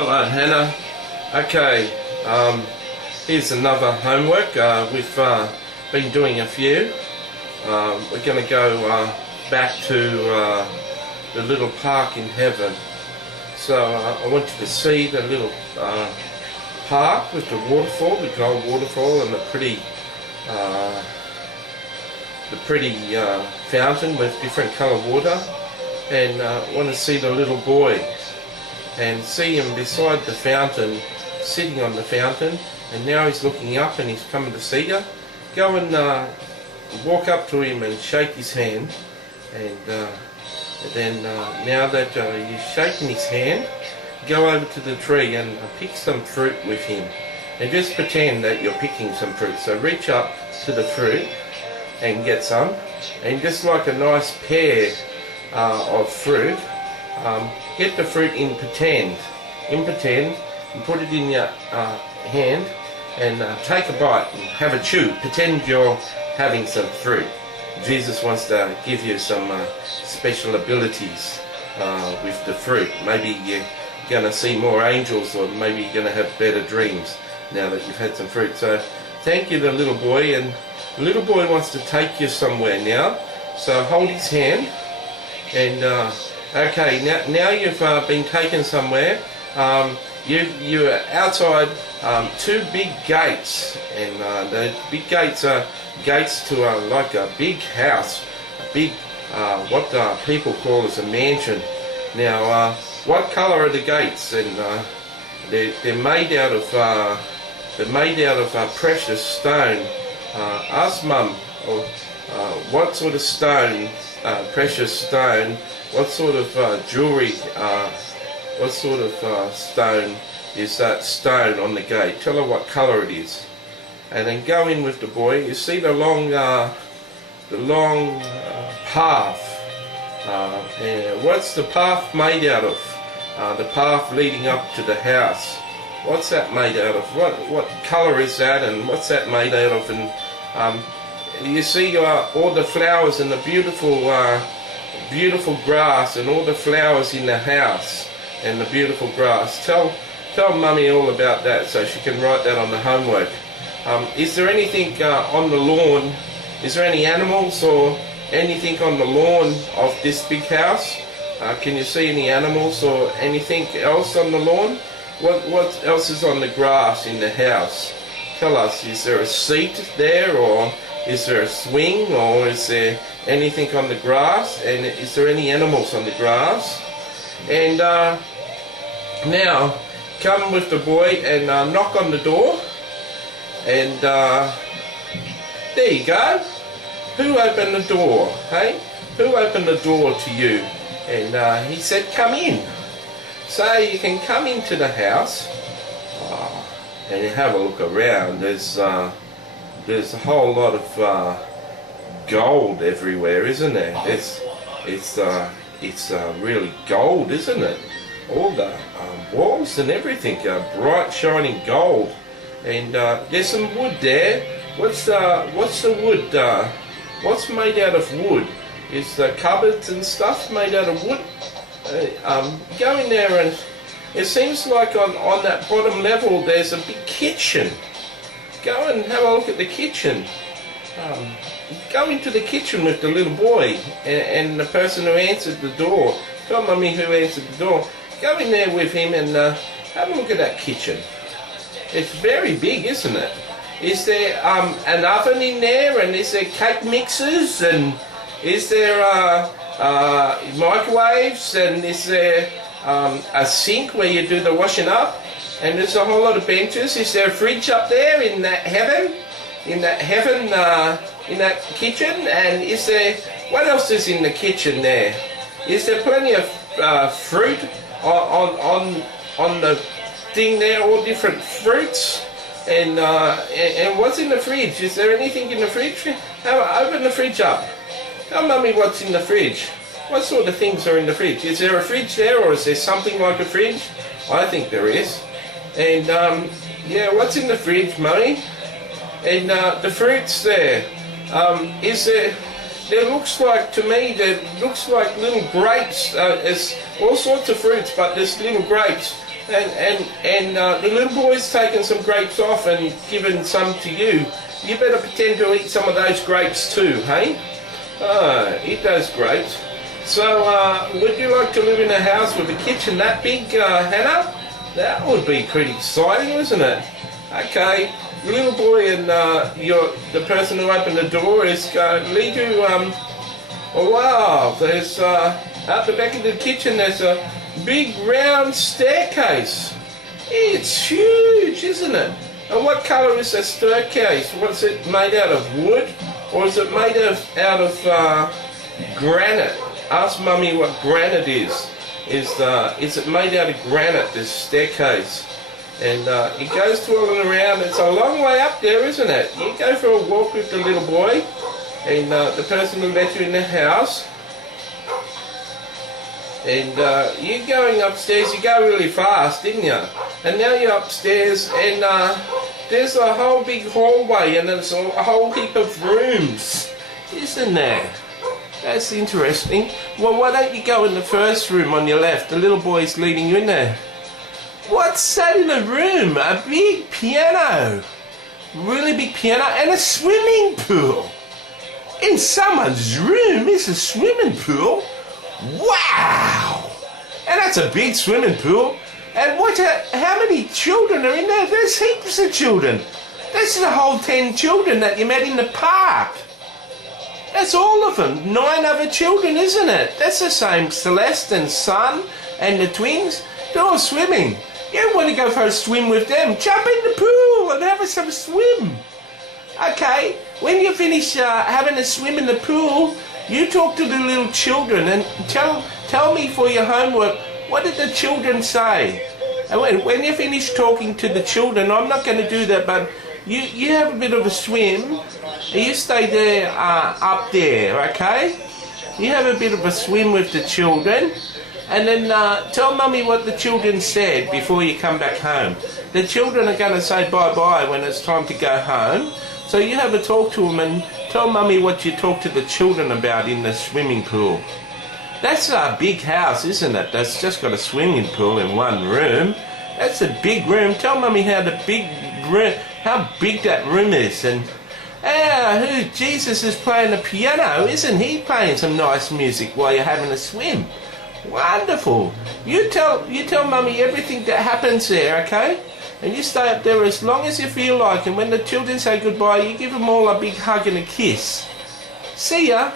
Hello, Hannah. Okay, here's another homework. We've been doing a few. We're going to go back to the little park in heaven. So I want you to see the little park with the waterfall, the gold waterfall, and the pretty fountain with different colour water. And I want to see the little boy and see him beside the fountain, sitting on the fountain, and now he's looking up and he's coming to see you. Go and walk up to him and shake his hand, and then now that you've shaken his hand, go over to the tree and pick some fruit with him, and just pretend that you're picking some fruit. So reach up to the fruit and get some, and just like a nice pear of fruit, get the fruit in pretend, and put it in your hand, and take a bite and have a chew. Pretend you're having some fruit. Jesus wants to give you some special abilities with the fruit. Maybe you're going to see more angels, or maybe you're going to have better dreams now that you've had some fruit. So thank you, the little boy. And the little boy wants to take you somewhere now. So hold his hand, and okay, now you've been taken somewhere. You're outside two big gates, and the big gates are gates to like a big house, a big what people call as a mansion. Now, what colour are the gates? And they're made out of precious stone. Ask Mum, or what sort of stone? Precious stone. What sort of jewellery? What sort of stone is that stone on the gate? Tell her what colour it is, and then go in with the boy. You see the long path. What's the path made out of? The path leading up to the house. What's that made out of? What colour is that, and what's that made out of? And you see all the flowers and the beautiful grass, and all the flowers in the house and the beautiful grass. Tell Mummy all about that so she can write that on the homework. Is there anything on the lawn? Is there any animals or anything on the lawn of this big house? Can you see any animals or anything else on the lawn? What else is on the grass in the house? Tell us. Is there a seat there, or is there a swing, or is there anything on the grass? And is there any animals on the grass? And now come with the boy and knock on the door. And there you go. Who opened the door? Hey? Who opened the door to you? And he said, come in. So you can come into the house and have a look around. There's a whole lot of gold everywhere, isn't there? It's really gold, isn't it? All the walls and everything are bright, shining gold. And there's some wood there. What's the wood? What's made out of wood? Is the cupboards and stuff made out of wood? Go in there, and it seems like on that bottom level there's a big kitchen. Go and have a look at the kitchen. Go into the kitchen with the little boy and the person who answered the door. Tell Mummy who answered the door. Go in there with him and have a look at that kitchen. It's very big, isn't it? Is there an oven in there, and is there cake mixers, and is there microwaves, and is there a sink where you do the washing up? And there's a whole lot of benches. Is there a fridge up there in that heaven? In that kitchen? And is there, what else is in the kitchen there? Is there plenty of fruit on the thing there? All different fruits. And what's in the fridge? Is there anything in the fridge? Open the fridge up. Tell Mummy what's in the fridge. What sort of things are in the fridge? Is there a fridge there, or is there something like a fridge? I think there is. And yeah, what's in the fridge, Mummy? And the fruits there. There looks like, to me, there looks like little grapes. There's all sorts of fruits, but there's little grapes and the little boy's taken some grapes off and given some to you. You better pretend to eat some of those grapes too, hey? Eat those grapes. So, would you like to live in a house with a kitchen that big, Hannah? That would be pretty exciting, wouldn't it? Okay, the little boy and the person who opened the door is going to lead you. Oh wow! There's out the back of the kitchen. There's a big round staircase. It's huge, isn't it? And what colour is the staircase? What's it made out of? Wood, or is it made out of granite? Ask Mummy what granite is. Is it made out of granite, this staircase? And it goes twirling around. It's a long way up there, isn't it? You go for a walk with the little boy and the person who let you in the house. And you're going upstairs. You go really fast, didn't you? And now you're upstairs and there's a whole big hallway and there's a whole heap of rooms, isn't there? That's interesting. Well, why don't you go in the first room on your left? The little boy's leading you in there. What's that in the room? A big piano. Really big piano and a swimming pool. In someone's room is a swimming pool? Wow! And that's a big swimming pool. And how many children are in there? There's heaps of children. This is the whole 10 children that you met in the park. That's all of them. 9 other children, isn't it? That's the same. Celeste and Son and the twins. They're all swimming. You want to go for a swim with them? Jump in the pool and have some swim. Okay, when you finish having a swim in the pool, you talk to the little children and tell me for your homework, what did the children say? And when you finish talking to the children, I'm not going to do that, but you have a bit of a swim. You stay there up there, okay? You have a bit of a swim with the children, and then tell Mummy what the children said before you come back home. The children are going to say bye-bye when it's time to go home, so you have a talk to them and tell Mummy what you talked to the children about in the swimming pool. That's a big house, isn't it? That's just got a swimming pool in one room. That's a big room. Tell Mummy how big that room is. And Jesus is playing the piano, isn't he? Playing some nice music while you're having a swim. Wonderful. You tell Mummy everything that happens there, okay? And you stay up there as long as you feel like. And when the children say goodbye, you give them all a big hug and a kiss. See ya.